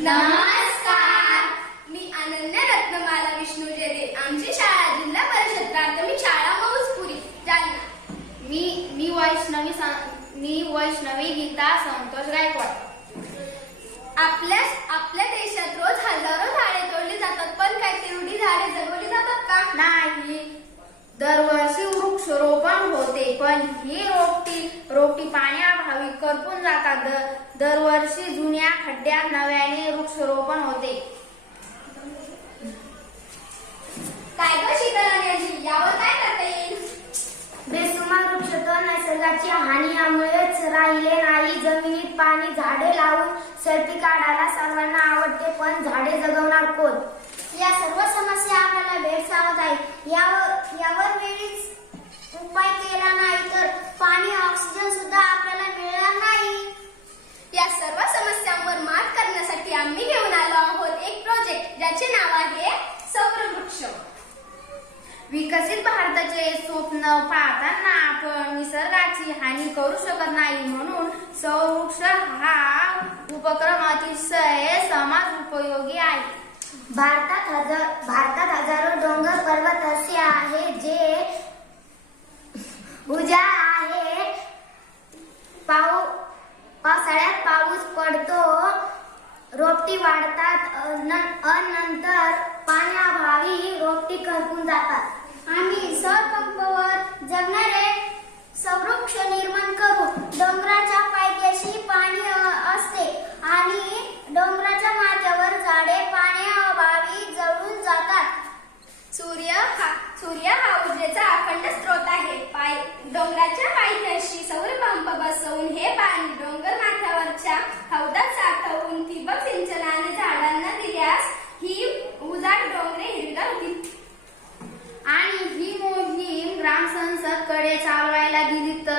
नमस्कार, मी अनन्या रत्नमाला विष्णू जेरे. आमची शाळा जिल्हा परिषद प्राथमिक शाळा मौजपुरी जालना. मी वैष्णवी गीता संतोष गायकवाड. आपल्या देशात रोज हजारो झाडे तोडली जातात, पण काय तेवढी झाडे जगवली जातात का? नाही, दरवर्षी वृक्षारोपण होते, पण ही रोपटी पाण्याअभावी करपून जातात. दरवर्षी जुन्या खड्ड्यात नव्याने वृक्षारोपण होते. काय ग शीतल, यावर काय करता येईल? बेसुमार वृक्षतोड निसर्गाची हानी यामुळेच राहिले नाही. जमिनीत पाणी झाडे लावून सेल्फी काढायला सर्वांना आवडते, पण झाडे जगवणार कोण? या सर्व समस्या आपल्याला भेडसावत आहेत. यावर वेळीच उपाय केला नाही तर पाणी, ऑक्सिजन सुद्धा आपल्याला मिळणार नाही. या सर्व समस्यांवर मात करण्यासाठी आम्ही घेऊन आलो आहोत एक प्रोजेक्ट, ज्याचे नाव आहे सौरवृक्ष. विकसित भारताचे स्वप्न पाहताना आपण निसर्गाची हानी करू शकत नाही, म्हणून सौरवृक्ष हा उपक्रम अतिशय समाज उपयोगी आहे. भारतात हजारो डोंगर पर्वत असे आहे जे उजाड आहे. पावसाळ्यात पाऊस पडतो, रोपटी वाढतात, नंतर पाण्याअभावी रोपटी करपून जातात. आम्ही सौरपंपावर जगणारे सौरवृक्ष निर्माण करू. डोंगराच्या पायथ्याशी पाणी असते आणि डोंगराच्या माथ्यावर झाडे पाण्याअभावी जळून जातात. सूर्य हा ऊर्जेचा अखंड स्रोत आहे. डोंगराच्या पायथ्याशी सौरपंप बसवून हे पाणी डोंगर माथ्यावरच्या हौदात साठवून ठिबक सिंचनाने झाडांना दिल्यास ही उजाड डोंगरे हिरवीगार होतील. आणि ही मोहीम ग्रामसंसद कडे चालवायला दिली तर